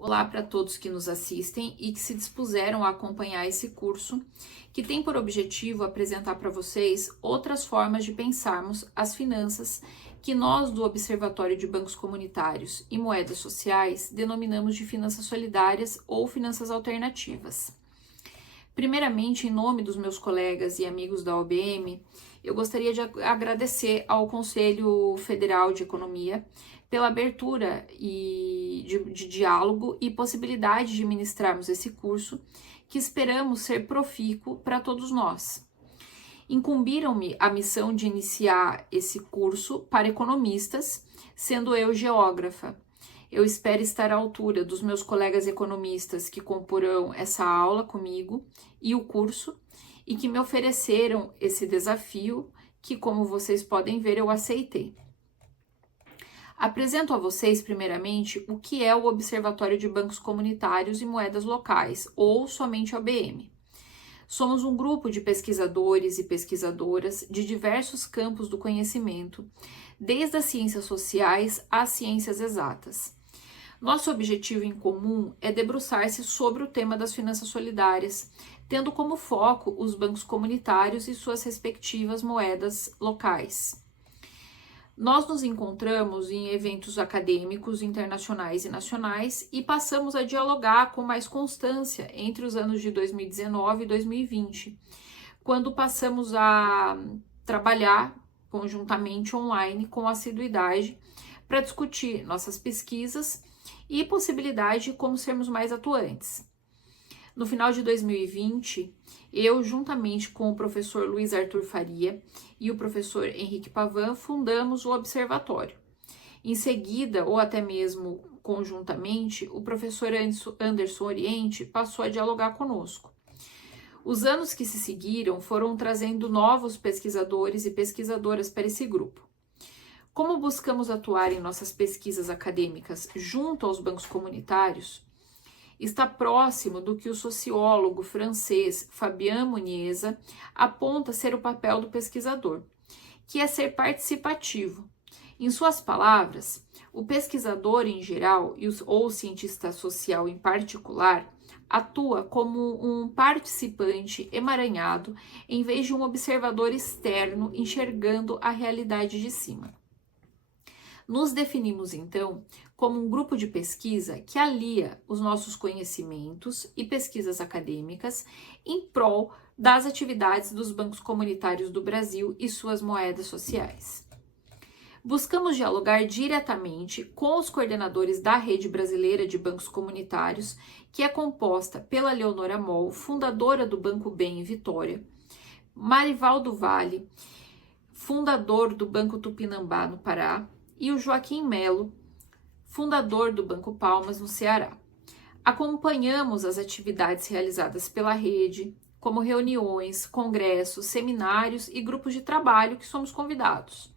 Olá para todos que nos assistem e que se dispuseram a acompanhar esse curso, que tem por objetivo apresentar para vocês outras formas de pensarmos as finanças que nós do Observatório de Bancos Comunitários e Moedas Sociais denominamos de finanças solidárias ou finanças alternativas. Primeiramente, em nome dos meus colegas e amigos da OBM, eu gostaria de agradecer ao Conselho Federal de Economia pela abertura de diálogo e possibilidade de ministrarmos esse curso, que esperamos ser profícuo para todos nós. Incumbiram-me a missão de iniciar esse curso para economistas, sendo eu geógrafa. Eu espero estar à altura dos meus colegas economistas que comporão essa aula comigo e o curso, e que me ofereceram esse desafio que, como vocês podem ver, eu aceitei. Apresento a vocês, primeiramente, o que é o Observatório de Bancos Comunitários e Moedas Locais, ou somente OBM. Somos um grupo de pesquisadores e pesquisadoras de diversos campos do conhecimento, desde as ciências sociais às ciências exatas. Nosso objetivo em comum é debruçar-se sobre o tema das finanças solidárias, tendo como foco os bancos comunitários e suas respectivas moedas locais. Nós nos encontramos em eventos acadêmicos internacionais e nacionais e passamos a dialogar com mais constância entre os anos de 2019 e 2020, quando passamos a trabalhar conjuntamente online com assiduidade para discutir nossas pesquisas e possibilidade de como sermos mais atuantes. No final de 2020, eu, juntamente com o professor Luiz Arthur Faria e o professor Henrique Pavan, fundamos o Observatório. Em seguida, ou até mesmo conjuntamente, o professor Anderson Oriente passou a dialogar conosco. Os anos que se seguiram foram trazendo novos pesquisadores e pesquisadoras para esse grupo. Como buscamos atuar em nossas pesquisas acadêmicas junto aos bancos comunitários, está próximo do que o sociólogo francês Fabien Muniesa aponta ser o papel do pesquisador, que é ser participativo. Em suas palavras, o pesquisador em geral ou o cientista social em particular atua como um participante emaranhado em vez de um observador externo enxergando a realidade de cima. Nos definimos, então, como um grupo de pesquisa que alia os nossos conhecimentos e pesquisas acadêmicas em prol das atividades dos bancos comunitários do Brasil e suas moedas sociais. Buscamos dialogar diretamente com os coordenadores da Rede Brasileira de Bancos Comunitários, que é composta pela Leonora Moll, fundadora do Banco Bem em Vitória, Marivaldo Vale, fundador do Banco Tupinambá, no Pará, e o Joaquim Melo, fundador do Banco Palmas, no Ceará. Acompanhamos as atividades realizadas pela rede, como reuniões, congressos, seminários e grupos de trabalho que somos convidados.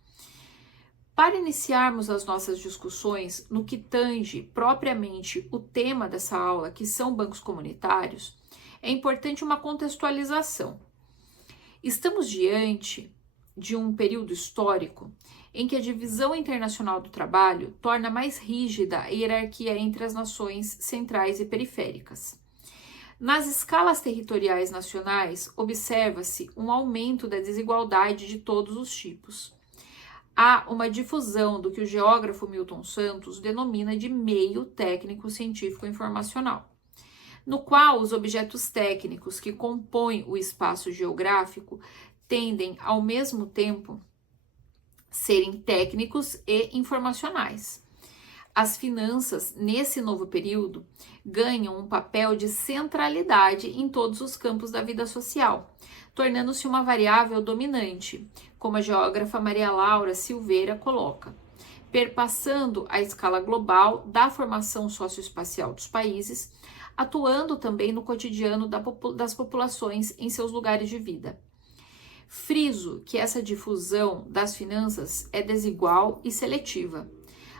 Para iniciarmos as nossas discussões no que tange propriamente o tema dessa aula, que são bancos comunitários, é importante uma contextualização. Estamos diante de um período histórico em que a divisão internacional do trabalho torna mais rígida a hierarquia entre as nações centrais e periféricas. Nas escalas territoriais nacionais, observa-se um aumento da desigualdade de todos os tipos. Há uma difusão do que o geógrafo Milton Santos denomina de meio técnico científico informacional, no qual os objetos técnicos que compõem o espaço geográfico tendem, ao mesmo tempo, serem técnicos e informacionais. As finanças, nesse novo período, ganham um papel de centralidade em todos os campos da vida social, tornando-se uma variável dominante, como a geógrafa Maria Laura Silveira coloca, perpassando a escala global da formação socioespacial dos países, atuando também no cotidiano das populações em seus lugares de vida. Friso que essa difusão das finanças é desigual e seletiva.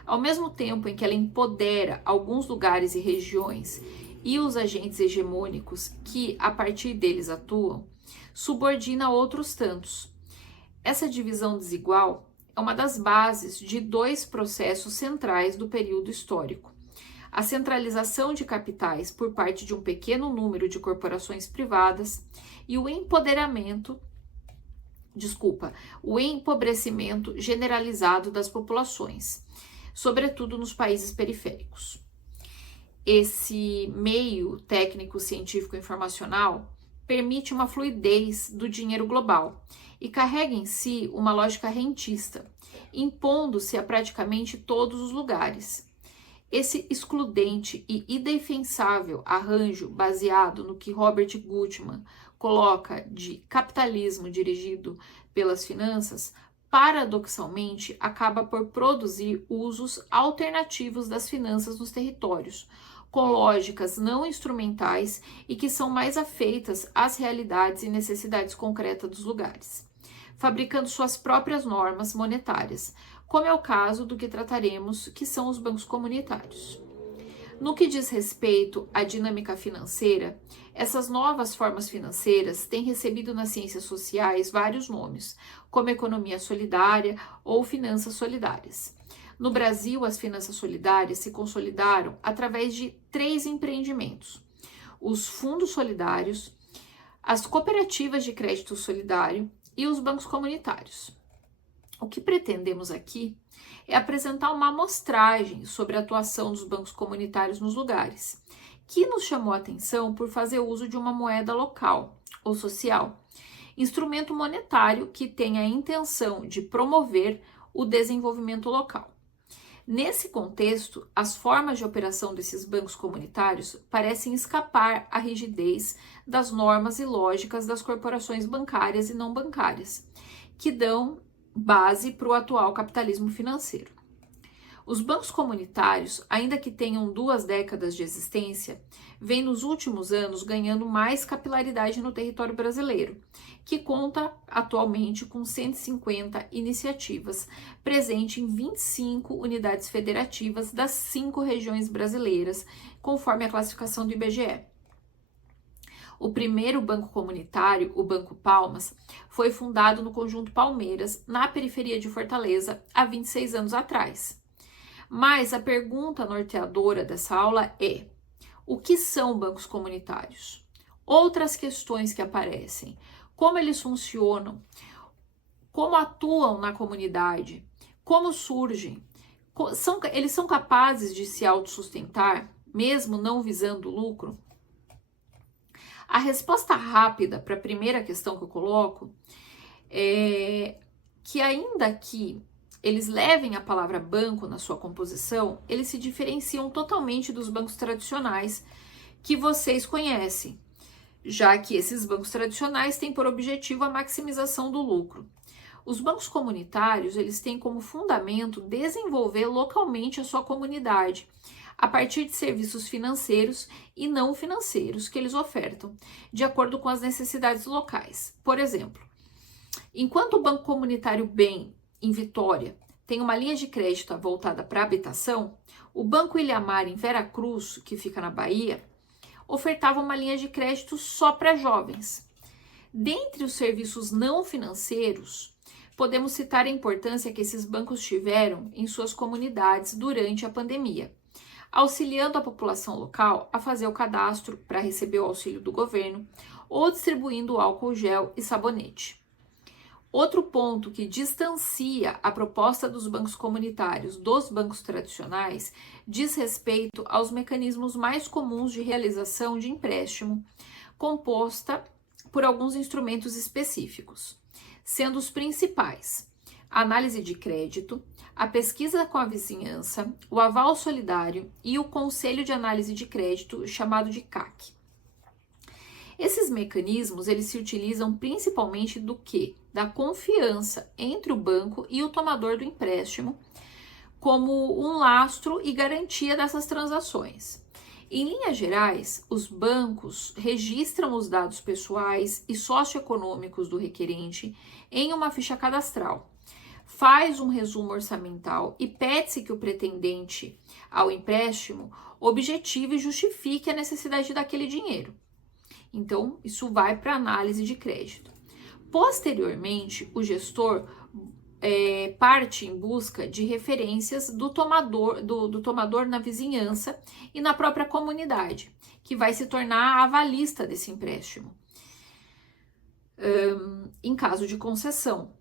Ao mesmo tempo em que ela empodera alguns lugares e regiões e os agentes hegemônicos que, a partir deles, atuam, subordina outros tantos. Essa divisão desigual é uma das bases de dois processos centrais do período histórico: a centralização de capitais por parte de um pequeno número de corporações privadas e o empobrecimento generalizado das populações, sobretudo nos países periféricos. Esse meio técnico, científico e informacional permite uma fluidez do dinheiro global e carrega em si uma lógica rentista, impondo-se a praticamente todos os lugares. Esse excludente e indefensável arranjo baseado no que Robert Gutmann coloca de capitalismo dirigido pelas finanças, paradoxalmente acaba por produzir usos alternativos das finanças nos territórios, com lógicas não instrumentais e que são mais afeitas às realidades e necessidades concretas dos lugares, fabricando suas próprias normas monetárias, como é o caso do que trataremos, que são os bancos comunitários. No que diz respeito à dinâmica financeira, essas novas formas financeiras têm recebido nas ciências sociais vários nomes, como economia solidária ou finanças solidárias. No Brasil, as finanças solidárias se consolidaram através de 3 empreendimentos: os fundos solidários, as cooperativas de crédito solidário e os bancos comunitários. O que pretendemos aqui é apresentar uma amostragem sobre a atuação dos bancos comunitários nos lugares, que nos chamou a atenção por fazer uso de uma moeda local ou social, instrumento monetário que tem a intenção de promover o desenvolvimento local. Nesse contexto, as formas de operação desses bancos comunitários parecem escapar à rigidez das normas e lógicas das corporações bancárias e não bancárias, que dão base para o atual capitalismo financeiro. Os bancos comunitários, ainda que tenham 2 décadas de existência, vêm nos últimos anos ganhando mais capilaridade no território brasileiro, que conta atualmente com 150 iniciativas, presente em 25 unidades federativas das 5 regiões brasileiras, conforme a classificação do IBGE. O primeiro banco comunitário, o Banco Palmas, foi fundado no Conjunto Palmeiras, na periferia de Fortaleza, há 26 anos atrás. Mas a pergunta norteadora dessa aula é: o que são bancos comunitários? Outras questões que aparecem: como eles funcionam? Como atuam na comunidade? Como surgem? Eles são capazes de se autossustentar, mesmo não visando lucro? A resposta rápida para a primeira questão que eu coloco é que, ainda que eles levem a palavra banco na sua composição, eles se diferenciam totalmente dos bancos tradicionais que vocês conhecem, já que esses bancos tradicionais têm por objetivo a maximização do lucro. Os bancos comunitários, eles têm como fundamento desenvolver localmente a sua comunidade, a partir de serviços financeiros e não financeiros que eles ofertam, de acordo com as necessidades locais. Por exemplo, enquanto o Banco Comunitário BEM, em Vitória, tem uma linha de crédito voltada para habitação, o Banco Ilhamar, em Veracruz, que fica na Bahia, ofertava uma linha de crédito só para jovens. Dentre os serviços não financeiros, podemos citar a importância que esses bancos tiveram em suas comunidades durante a pandemia, auxiliando a população local a fazer o cadastro para receber o auxílio do governo ou distribuindo álcool gel e sabonete. Outro ponto que distancia a proposta dos bancos comunitários dos bancos tradicionais diz respeito aos mecanismos mais comuns de realização de empréstimo, composta por alguns instrumentos específicos, sendo os principais: a análise de crédito, a pesquisa com a vizinhança, o aval solidário e o conselho de análise de crédito, chamado de CAC. Esses mecanismos, eles se utilizam principalmente do quê? Da confiança entre o banco e o tomador do empréstimo, como um lastro e garantia dessas transações. Em linhas gerais, os bancos registram os dados pessoais e socioeconômicos do requerente em uma ficha cadastral, faz um resumo orçamental e pede-se que o pretendente ao empréstimo objetive e justifique a necessidade daquele dinheiro. Então, isso vai para análise de crédito. Posteriormente, o gestor parte em busca de referências do tomador na vizinhança e na própria comunidade, que vai se tornar a avalista desse empréstimo, em caso de concessão.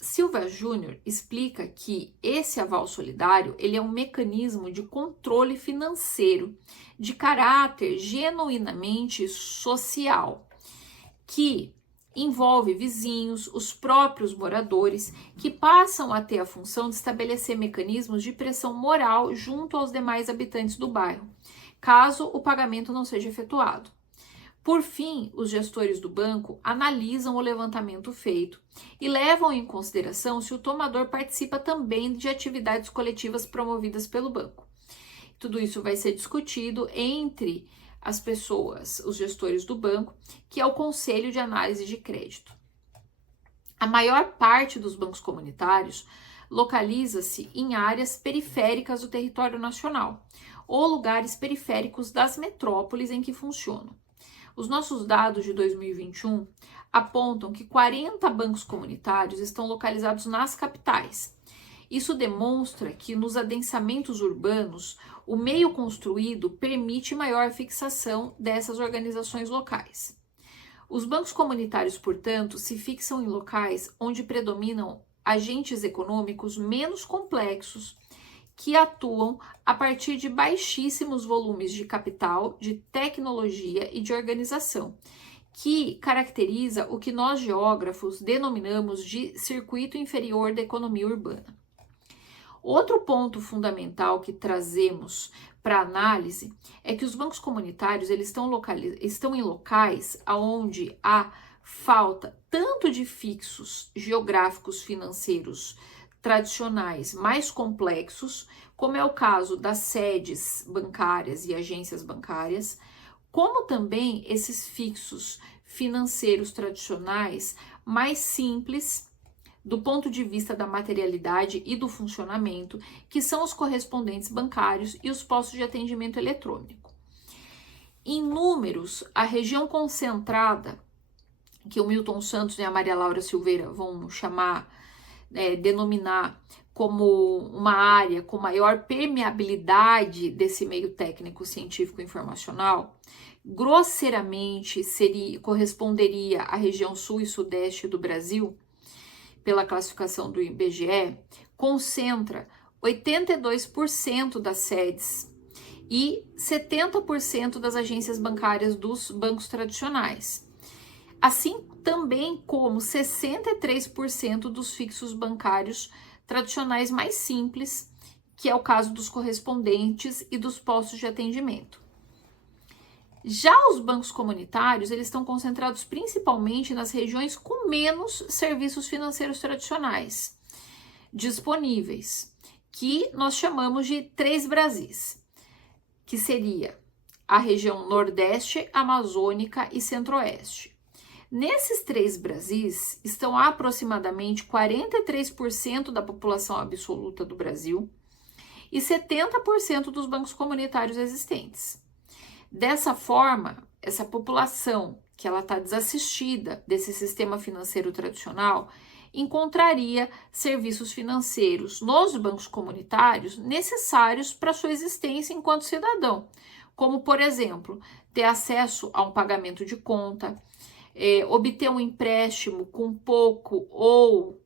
Silva Júnior explica que esse aval solidário ele é um mecanismo de controle financeiro de caráter genuinamente social, que envolve vizinhos, os próprios moradores, que passam a ter a função de estabelecer mecanismos de pressão moral junto aos demais habitantes do bairro, caso o pagamento não seja efetuado. Por fim, os gestores do banco analisam o levantamento feito e levam em consideração se o tomador participa também de atividades coletivas promovidas pelo banco. Tudo isso vai ser discutido entre as pessoas, os gestores do banco, que é o Conselho de Análise de Crédito. A maior parte dos bancos comunitários localiza-se em áreas periféricas do território nacional ou lugares periféricos das metrópoles em que funcionam. Os nossos dados de 2021 apontam que 40 bancos comunitários estão localizados nas capitais. Isso demonstra que nos adensamentos urbanos, o meio construído permite maior fixação dessas organizações locais. Os bancos comunitários, portanto, se fixam em locais onde predominam agentes econômicos menos complexos que atuam a partir de baixíssimos volumes de capital, de tecnologia e de organização, que caracteriza o que nós geógrafos denominamos de circuito inferior da economia urbana. Outro ponto fundamental que trazemos para análise é que os bancos comunitários eles estão em locais onde há falta tanto de fixos geográficos financeiros tradicionais mais complexos, como é o caso das sedes bancárias e agências bancárias, como também esses fixos financeiros tradicionais mais simples do ponto de vista da materialidade e do funcionamento, que são os correspondentes bancários e os postos de atendimento eletrônico. Em números, a região concentrada, que o Milton Santos e a Maria Laura Silveira vão denominar como uma área com maior permeabilidade desse meio técnico científico informacional, grosseiramente corresponderia à região sul e sudeste do Brasil, pela classificação do IBGE, concentra 82% das sedes e 70% das agências bancárias dos bancos tradicionais. Assim também como 63% dos fixos bancários tradicionais mais simples, que é o caso dos correspondentes e dos postos de atendimento. Já os bancos comunitários, eles estão concentrados principalmente nas regiões com menos serviços financeiros tradicionais disponíveis, que nós chamamos de 3 Brasis, que seria a região Nordeste, Amazônica e Centro-Oeste. Nesses 3 Brasis estão aproximadamente 43% da população absoluta do Brasil e 70% dos bancos comunitários existentes. Dessa forma, essa população que ela está desassistida desse sistema financeiro tradicional encontraria serviços financeiros nos bancos comunitários necessários para sua existência enquanto cidadão, como, por exemplo, ter acesso a um pagamento de conta, obter um empréstimo com pouco ou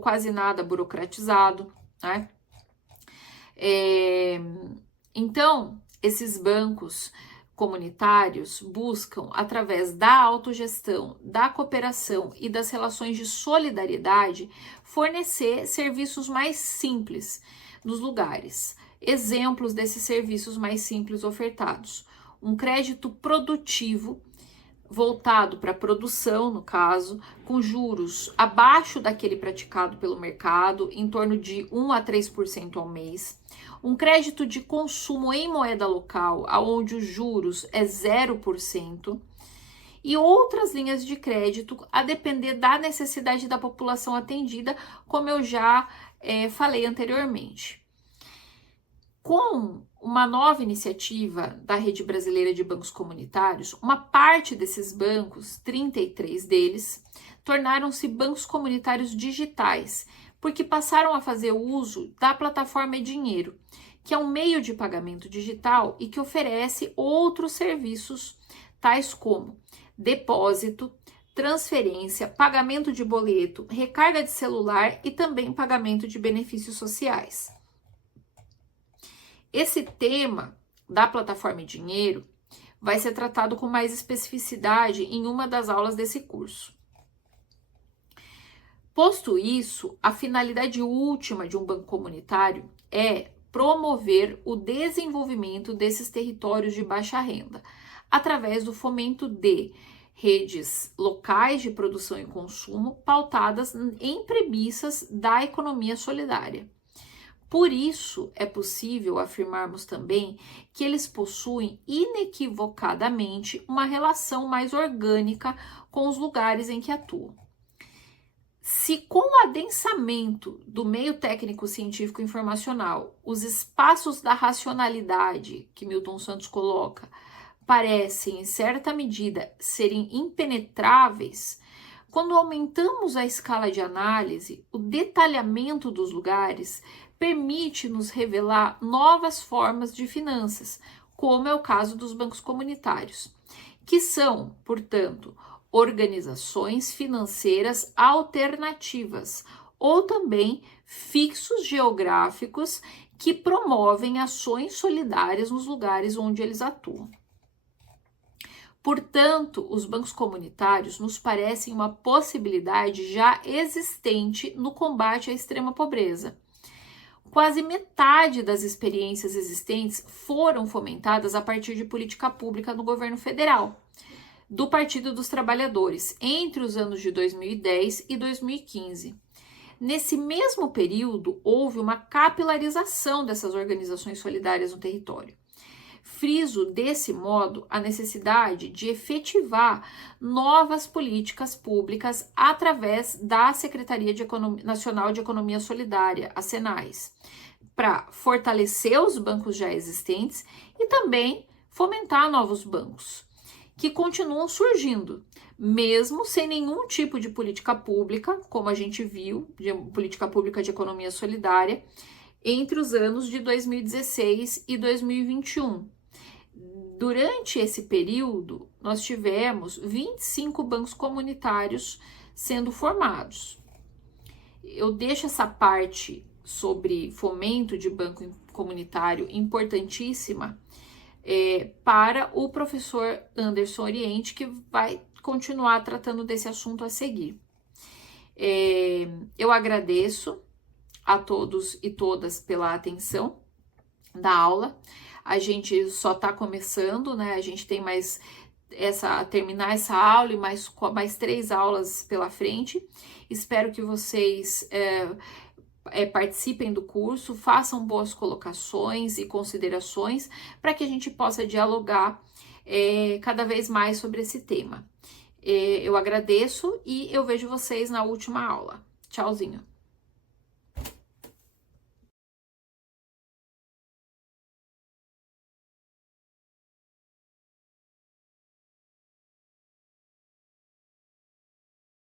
quase nada burocratizado, né? Então, esses bancos comunitários buscam, através da autogestão, da cooperação e das relações de solidariedade, fornecer serviços mais simples nos lugares. Exemplos desses serviços mais simples ofertados: um crédito produtivo voltado para a produção, no caso, com juros abaixo daquele praticado pelo mercado, em torno de 1 a 3% ao mês. Um crédito de consumo em moeda local, onde os juros é 0%. E outras linhas de crédito, a depender da necessidade da população atendida, como eu já falei anteriormente. Com uma nova iniciativa da Rede Brasileira de Bancos Comunitários, uma parte desses bancos, 33 deles, tornaram-se bancos comunitários digitais, porque passaram a fazer uso da plataforma eDinheiro, que é um meio de pagamento digital e que oferece outros serviços, tais como depósito, transferência, pagamento de boleto, recarga de celular e também pagamento de benefícios sociais. Esse tema da plataforma eDinheiro vai ser tratado com mais especificidade em uma das aulas desse curso. Posto isso, a finalidade última de um banco comunitário é promover o desenvolvimento desses territórios de baixa renda, através do fomento de redes locais de produção e consumo pautadas em premissas da economia solidária. Por isso, é possível afirmarmos também que eles possuem inequivocadamente uma relação mais orgânica com os lugares em que atuam. Se com o adensamento do meio técnico científico informacional, os espaços da racionalidade que Milton Santos coloca parecem, em certa medida, serem impenetráveis, quando aumentamos a escala de análise, o detalhamento dos lugares permite-nos revelar novas formas de finanças, como é o caso dos bancos comunitários, que são, portanto, organizações financeiras alternativas ou também fixos geográficos que promovem ações solidárias nos lugares onde eles atuam. Portanto, os bancos comunitários nos parecem uma possibilidade já existente no combate à extrema pobreza. Quase metade das experiências existentes foram fomentadas a partir de política pública no governo federal, do Partido dos Trabalhadores, entre os anos de 2010 e 2015. Nesse mesmo período, houve uma capilarização dessas organizações solidárias no território. Friso, desse modo, a necessidade de efetivar novas políticas públicas através da Secretaria Nacional de Economia Solidária, a SENAES, para fortalecer os bancos já existentes e também fomentar novos bancos, que continuam surgindo, mesmo sem nenhum tipo de política pública, como a gente viu, de política pública de economia solidária, entre os anos de 2016 e 2021. Durante esse período, nós tivemos 25 bancos comunitários sendo formados. Eu deixo essa parte sobre fomento de banco comunitário importantíssima para o professor Anderson Oriente, que vai continuar tratando desse assunto a seguir. Eu agradeço a todos e todas pela atenção da aula. A gente só está começando, né? A gente tem terminar essa aula e mais 3 aulas pela frente. Espero que vocês participem do curso, façam boas colocações e considerações para que a gente possa dialogar cada vez mais sobre esse tema. Eu agradeço e eu vejo vocês na última aula. Tchauzinho!